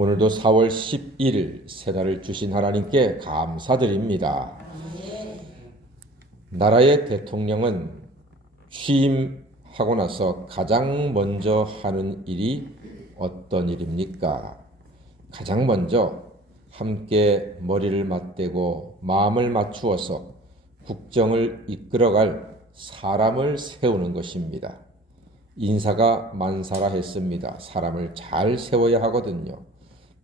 오늘도 4월 11일 새날을 주신 하나님께 감사드립니다. 나라의 대통령은 취임하고 나서 가장 먼저 하는 일이 어떤 일입니까? 가장 먼저 함께 머리를 맞대고 마음을 맞추어서 국정을 이끌어갈 사람을 세우는 것입니다. 인사가 만사라 했습니다. 사람을 잘 세워야 하거든요.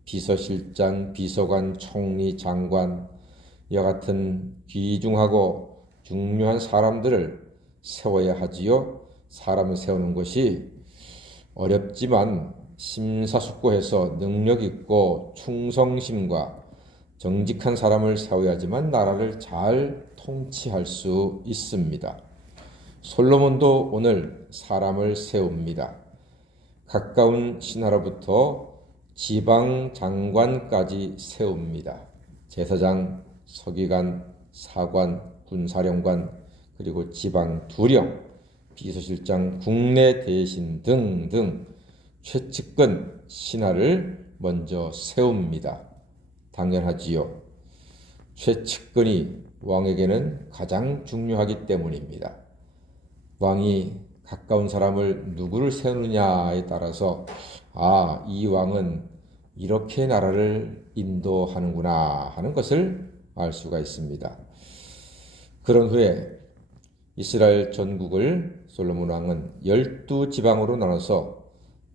비서실장, 비서관, 총리, 장관, 이와 같은 귀중하고 중요한 사람들을 세워야 하지요. 사람을 세우는 것이 어렵지만 심사숙고해서 능력 있고 충성심과 정직한 사람을 세워야지만 나라를 잘 통치할 수 있습니다. 솔로몬도 오늘 사람을 세웁니다. 가까운 신하로부터 지방 장관까지 세웁니다. 제사장, 서기관, 사관, 군사령관, 그리고 지방 두령, 비서실장, 국내 대신 등등 최측근 신하를 먼저 세웁니다. 당연하지요. 최측근이 왕에게는 가장 중요하기 때문입니다. 왕이 가까운 사람을 누구를 세우느냐에 따라서 이 왕은 이렇게 나라를 인도하는구나 하는 것을 알 수가 있습니다. 그런 후에 이스라엘 전국을 솔로몬 왕은 12지방으로 나눠서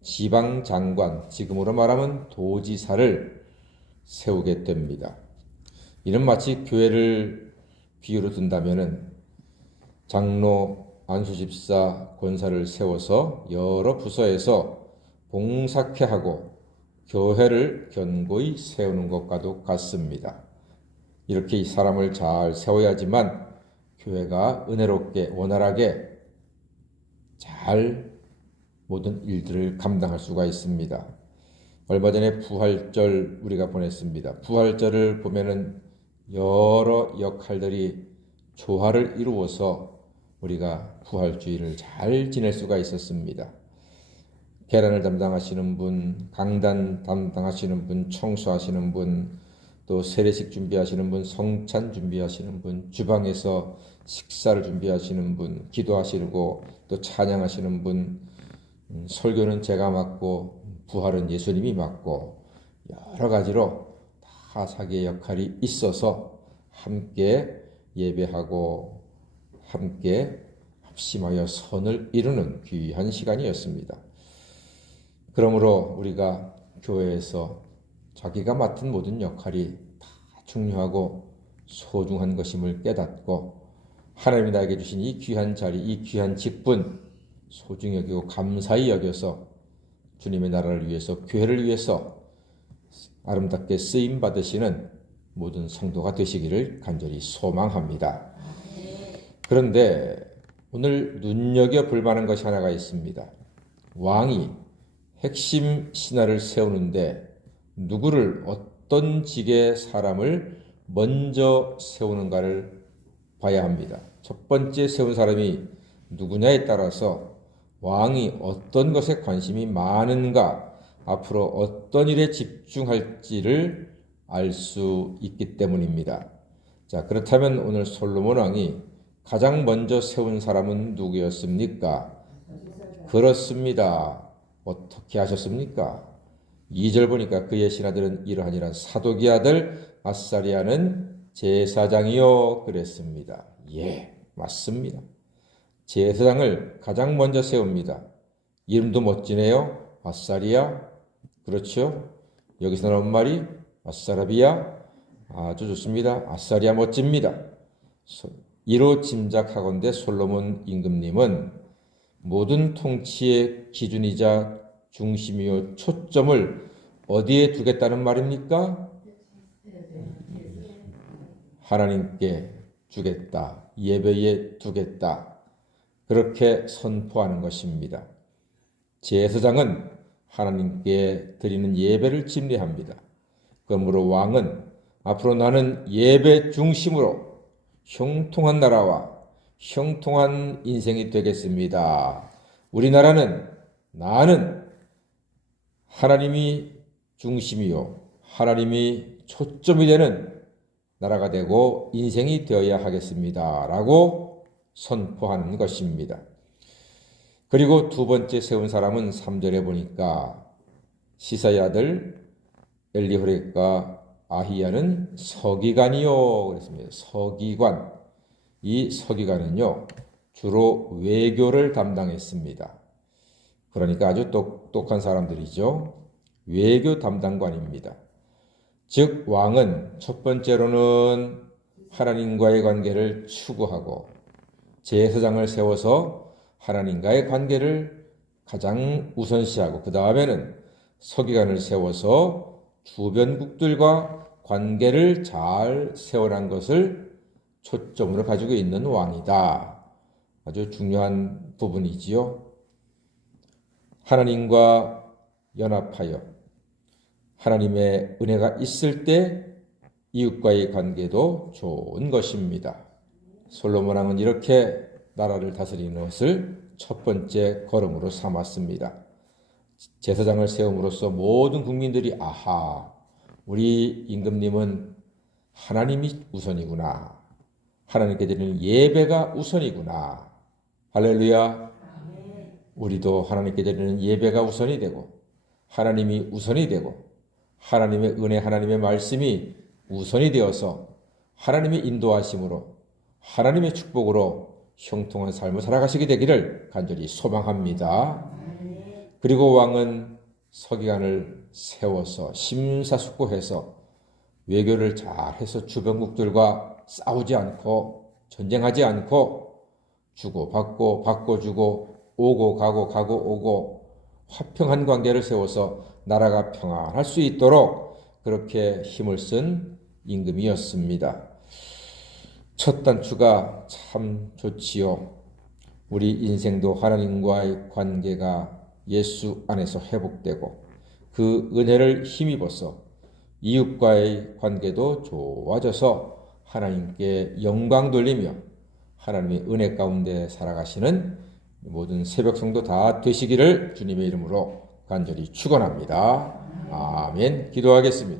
지방 장관, 지금으로 말하면 도지사를 세우게 됩니다. 이는 마치 교회를 비유로 든다면은 장로, 안수집사, 권사를 세워서 여러 부서에서 봉사케 하고 교회를 견고히 세우는 것과도 같습니다. 이렇게 이 사람을 잘 세워야지만 교회가 은혜롭게 원활하게 잘 모든 일들을 감당할 수가 있습니다. 얼마 전에 부활절 우리가 보냈습니다. 부활절을 보면은 여러 역할들이 조화를 이루어서 우리가 부활주의를 잘 지낼 수가 있었습니다. 계란을 담당하시는 분, 강단 담당하시는 분, 청소하시는 분, 또 세례식 준비하시는 분, 성찬 준비하시는 분, 주방에서 식사를 준비하시는 분, 기도하시고 또 찬양하시는 분, 설교는 제가 맡고 부활은 예수님이 맡고 여러 가지로 다 자기의 역할이 있어서 함께 예배하고 함께 합심하여 선을 이루는 귀한 시간이었습니다. 그러므로 우리가 교회에서 자기가 맡은 모든 역할이 다 중요하고 소중한 것임을 깨닫고 하나님이 나에게 주신 이 귀한 자리, 이 귀한 직분 소중히 여기고 감사히 여겨서 주님의 나라를 위해서, 교회를 위해서 아름답게 쓰임 받으시는 모든 성도가 되시기를 간절히 소망합니다. 그런데 오늘 눈여겨볼 만한 것이 하나가 있습니다. 왕이 핵심 신하를 세우는데 누구를, 어떤 직의 사람을 먼저 세우는가를 봐야 합니다. 첫 번째 세운 사람이 누구냐에 따라서 왕이 어떤 것에 관심이 많은가, 앞으로 어떤 일에 집중할지를 알 수 있기 때문입니다. 자, 그렇다면 오늘 솔로몬 왕이 가장 먼저 세운 사람은 누구였습니까? 그렇습니다. 어떻게 하셨습니까? 2절 보니까 그의 신하들은 이러하니라. 사독의 아들 아사리야는 제사장이요 그랬습니다. 예, 맞습니다. 제사장을 가장 먼저 세웁니다. 이름도 멋지네요. 아사리야. 그렇죠? 여기서 나온 말이 아사라비야. 아주 좋습니다. 아사리야 멋집니다. 이로 짐작하건대 솔로몬 임금님은 모든 통치의 기준이자 중심이요 초점을 어디에 두겠다는 말입니까? 하나님께 주겠다. 예배에 두겠다. 그렇게 선포하는 것입니다. 제사장은 하나님께 드리는 예배를 집례합니다. 그러므로 왕은 앞으로 나는 예배 중심으로 형통한 나라와 형통한 인생이 되겠습니다. 우리나라는 나는 하나님이 중심이요 하나님이 초점이 되는 나라가 되고 인생이 되어야 하겠습니다. 라고 선포하는 것입니다. 그리고 두 번째 세운 사람은 3절에 보니까 시사의 아들 엘리호렉과 아히야는 서기관이요 그랬습니다. 서기관. 이 서기관은요 주로 외교를 담당했습니다. 그러니까 아주 똑똑한 사람들이죠. 외교 담당관입니다. 즉 왕은 첫 번째로는 하나님과의 관계를 추구하고 제사장을 세워서 하나님과의 관계를 가장 우선시하고 그 다음에는 서기관을 세워서 주변국들과 관계를 잘 세워난 것을 초점으로 가지고 있는 왕이다. 아주 중요한 부분이지요. 하나님과 연합하여 하나님의 은혜가 있을 때 이웃과의 관계도 좋은 것입니다. 솔로몬 왕은 이렇게 나라를 다스리는 것을 첫 번째 걸음으로 삼았습니다. 제사장을 세움으로써 모든 국민들이 아하, 우리 임금님은 하나님이 우선이구나. 하나님께 드리는 예배가 우선이구나. 할렐루야. 우리도 하나님께 드리는 예배가 우선이 되고 하나님이 우선이 되고 하나님의 은혜, 하나님의 말씀이 우선이 되어서 하나님의 인도하심으로 하나님의 축복으로 형통한 삶을 살아가시게 되기를 간절히 소망합니다. 그리고 왕은 서기관을 세워서 심사숙고해서 외교를 잘해서 주변국들과 싸우지 않고 전쟁하지 않고 주고받고 바꿔주고 오고 가고 가고 오고 화평한 관계를 세워서 나라가 평안할 수 있도록 그렇게 힘을 쓴 임금이었습니다. 첫 단추가 참 좋지요. 우리 인생도 하나님과의 관계가 예수 안에서 회복되고 그 은혜를 힘입어서 이웃과의 관계도 좋아져서 하나님께 영광 돌리며 하나님의 은혜 가운데 살아가시는 모든 새벽 성도 다 되시기를 주님의 이름으로 간절히 축원합니다. 아멘. 기도하겠습니다.